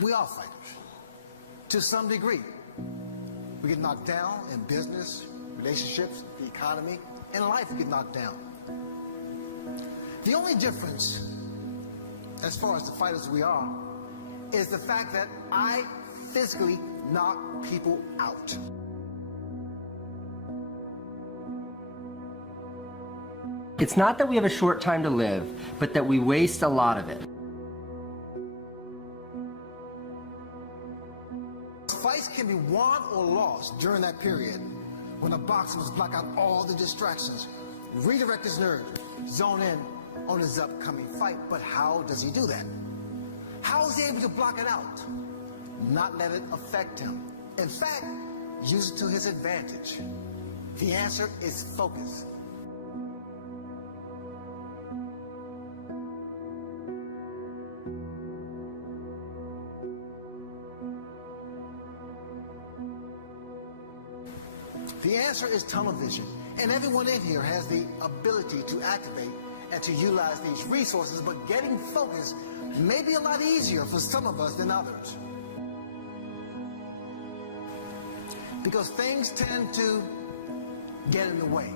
We are fighters, to some degree. We get knocked down in business, relationships, the economy, in life we get knocked down. The only difference, as far as the fighters we are, is the fact that I physically knock people out. It's not that we have a short time to live, but that we waste a lot of it. Fights can be won or lost during that period when a boxer must block out all the distractions, redirect his nerves, zone in on his upcoming fight. But how does he do that? How is he able to block it out? Not let it affect him. In fact, use it to his advantage. The answer is focus. The answer is tunnel vision, and everyone in here has the ability to activate and to utilize these resources, but getting focused may be a lot easier for some of us than others. Because things tend to get in the way,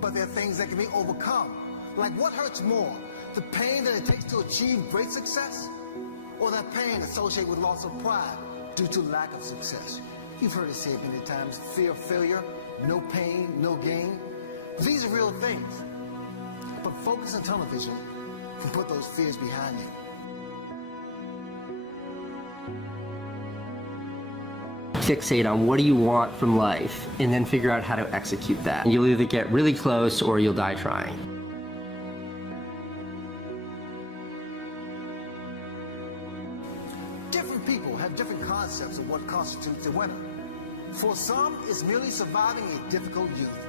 but there are things that can be overcome. Like, what hurts more, the pain that it takes to achieve great success, or that pain associated with loss of pride due to lack of success? You've heard it said many times, fear of failure, no pain, no gain. These are real things. But focus and tunnel vision can put those fears behind you. Fixate on what do you want from life, and then figure out how to execute that. You'll either get really close or you'll die trying. Different people have different concepts of what constitutes a winner. For some, it's merely surviving a difficult youth,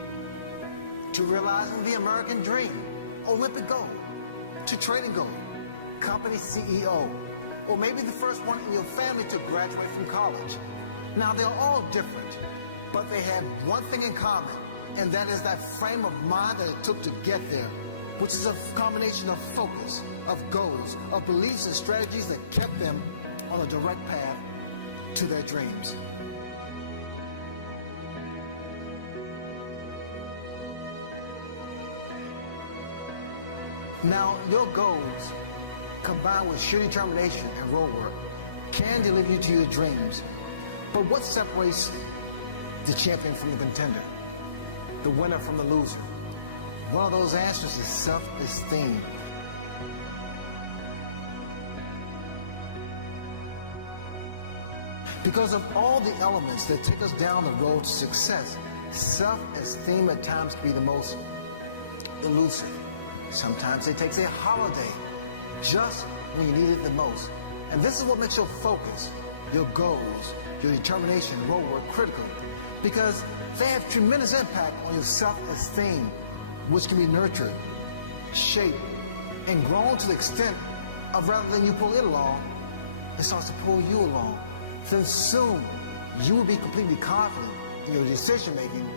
to realizing the American dream, Olympic gold, to trading gold, company CEO, or maybe the first one in your family to graduate from college. Now, they're all different, but they have one thing in common, and that is that frame of mind that it took to get there, which is a combination of focus, of goals, of beliefs and strategies that kept them on a direct path to their dreams. Now, your goals, combined with sheer determination and road work, can deliver you to your dreams. But what separates the champion from the contender, the winner from the loser? One of those answers is self-esteem. Because of all the elements that take us down the road to success, self-esteem at times can be the most elusive. Sometimes it takes a holiday just when you need it the most. And this is what makes your focus, your goals, your determination, road work critical, because they have tremendous impact on your self-esteem, which can be nurtured, shaped, and grown to the extent of, rather than you pull it along, it starts to pull you along. Then soon, you will be completely confident in your decision making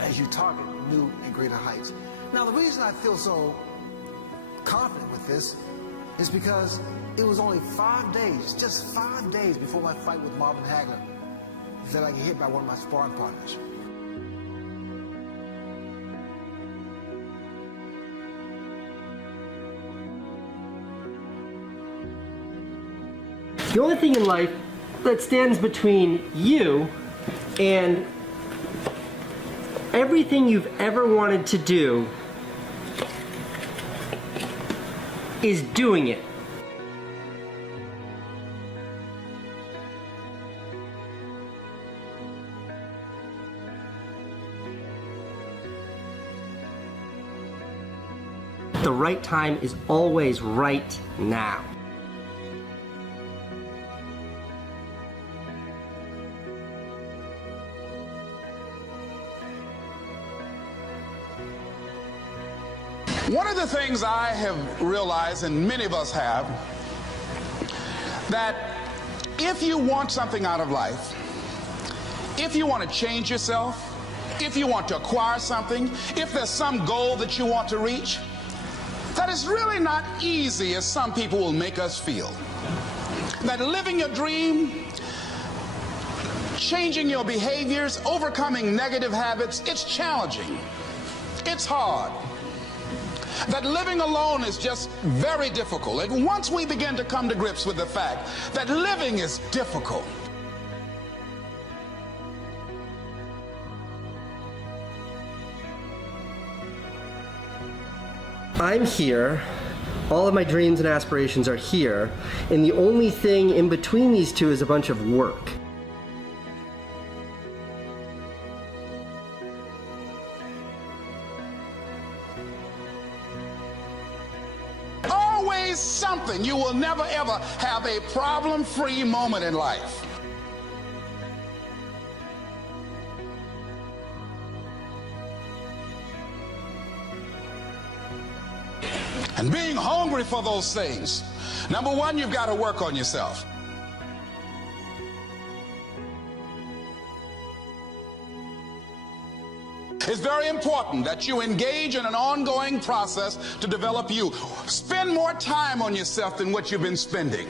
as you target new and greater heights. Now, the reason I feel so confident with this is because it was only 5 days, just 5 days before my fight with Marvin Hagler, that I get hit by one of my sparring partners. The only thing in life that stands between you and everything you've ever wanted to do is doing it. The right time is always right now. One of the things I have realized, and many of us have, that if you want something out of life, if you want to change yourself, if you want to acquire something, if there's some goal that you want to reach, that is really not easy as some people will make us feel. that living your dream, changing your behaviors, overcoming negative habits, it's challenging. It's hard. That living alone is just very difficult. And once we begin to come to grips with the fact that living is difficult, I'm here, all of my dreams and aspirations are here, and the only thing in between these two is a bunch of work. always something. You will never ever have a problem-free moment in life. And being hungry for those things, number one, you've got to work on yourself. It's very important that you engage in an ongoing process to develop you. Spend more time on yourself than what you've been spending.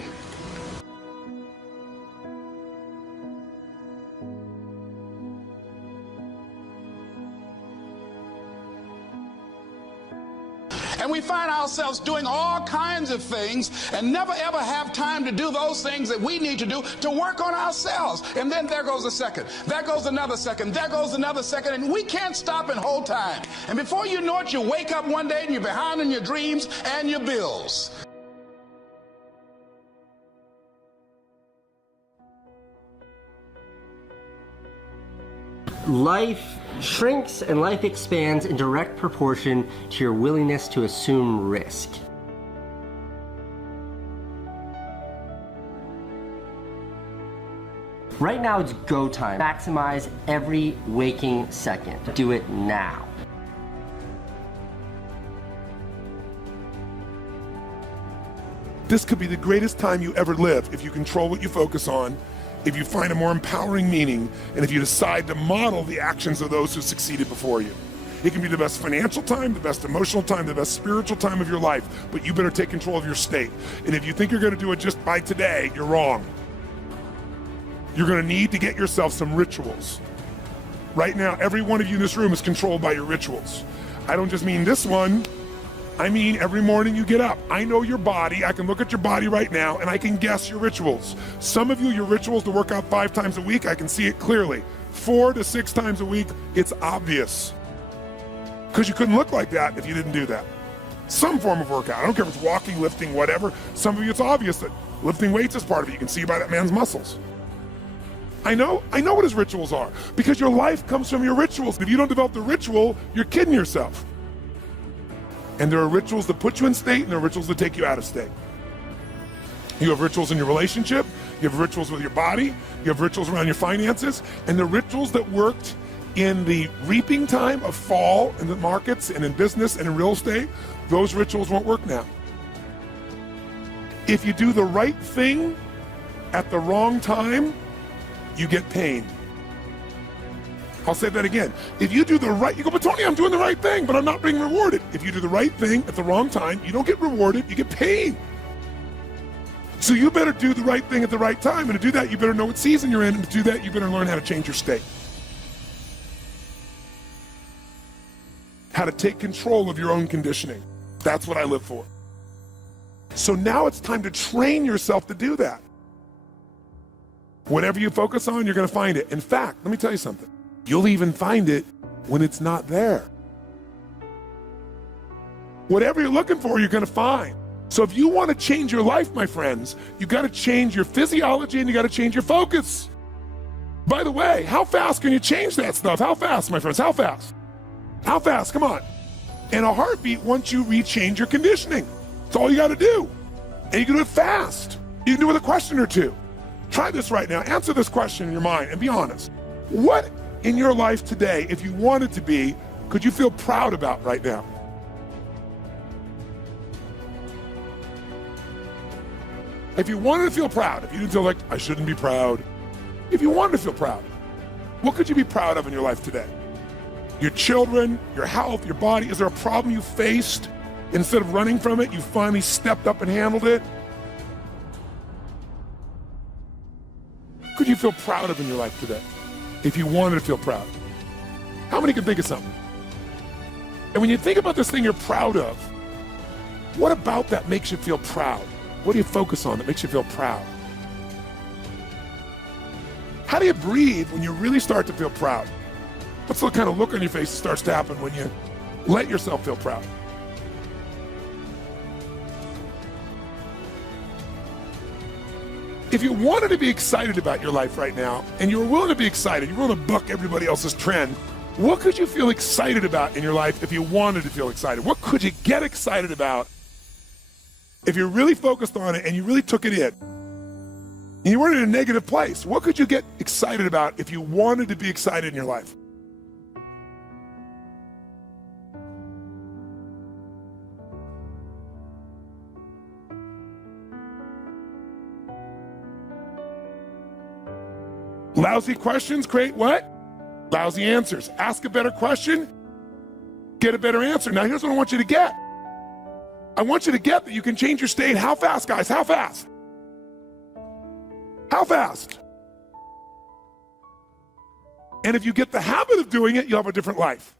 And we find ourselves doing all kinds of things and never ever have time to do those things that we need to do to work on ourselves. And then there goes a second, there goes another second, there goes another second, and we can't stop and hold time. And before you know it, you wake up one day and you're behind on your dreams and your bills. Life shrinks and life expands in direct proportion to your willingness to assume risk. Right now it's go time. Maximize every waking second. Do it now. This could be the greatest time you ever live if you control what you focus on, if you find a more empowering meaning, and if you decide to model the actions of those who succeeded before you. It can be the best financial time, the best emotional time, the best spiritual time of your life, but you better take control of your state. And if you think you're gonna do it just by today, you're wrong. You're gonna need to get yourself some rituals. Right now, every one of you in this room is controlled by your rituals. I don't just mean this one, I mean every morning you get up. I know your body, I can look at your body right now and I can guess your rituals. Some of you, your rituals to work out 5 times a week, I can see it clearly. 4 to 6 times a week, it's obvious. Because you couldn't look like that if you didn't do that. Some form of workout, I don't care if it's walking, lifting, whatever. Some of you, it's obvious that lifting weights is part of it. You can see by that man's muscles. I know what his rituals are, because your life comes from your rituals. If you don't develop the ritual, you're kidding yourself. And there are rituals that put you in state, and there are rituals that take you out of state. You have rituals in your relationship, you have rituals with your body, you have rituals around your finances, and the rituals that worked in the reaping time of fall in the markets and in business and in real estate, those rituals won't work now. If you do the right thing at the wrong time, you get pain. I'll say that again. If you do the right, you go, but Tony, I'm doing the right thing, but I'm not being rewarded. If you do the right thing at the wrong time, you don't get rewarded, you get pain. So you better do the right thing at the right time, and to do that, you better know what season you're in, and to do that, you better learn how to change your state. How to take control of your own conditioning. That's what I live for. So now it's time to train yourself to do that. Whatever you focus on, you're gonna find it. In fact, let me tell you something. You'll even find it when it's not there. Whatever you're looking for, you're gonna find. So if you wanna change your life, my friends, you gotta change your physiology and you gotta change your focus. By the way, how fast can you change that stuff? How fast, my friends, how fast? How fast, come on. In a heartbeat, once you rechange your conditioning. That's all you gotta do. And you can do it fast. You can do it with a question or two. Try this right now, answer this question in your mind and be honest. What in your life today, if you wanted to be, could you feel proud about right now? If you wanted to feel proud, if you didn't feel like, I shouldn't be proud, if you wanted to feel proud, what could you be proud of in your life today? Your children, your health, your body. Is there a problem you faced? Instead of running from it, you finally stepped up and handled it? could you feel proud of in your life today? If you wanted to feel proud. How many can think of something? And when you think about this thing you're proud of, what about that makes you feel proud? What do you focus on that makes you feel proud? How do you breathe when you really start to feel proud? What's the kind of look on your face that starts to happen when you let yourself feel proud? If you wanted to be excited about your life right now, and you were willing to be excited, you're willing to buck everybody else's trend, what could you feel excited about in your life if you wanted to feel excited? What could you get excited about if you really focused on it and you really took it in? And you weren't in a negative place. What could you get excited about if you wanted to be excited in your life? Lousy questions create what? Lousy answers. Ask a better question, get a better answer. Now here's what I want you to get. I want you to get that you can change your state. How fast, guys? How fast? How fast? And if you get the habit of doing it, you'll have a different life.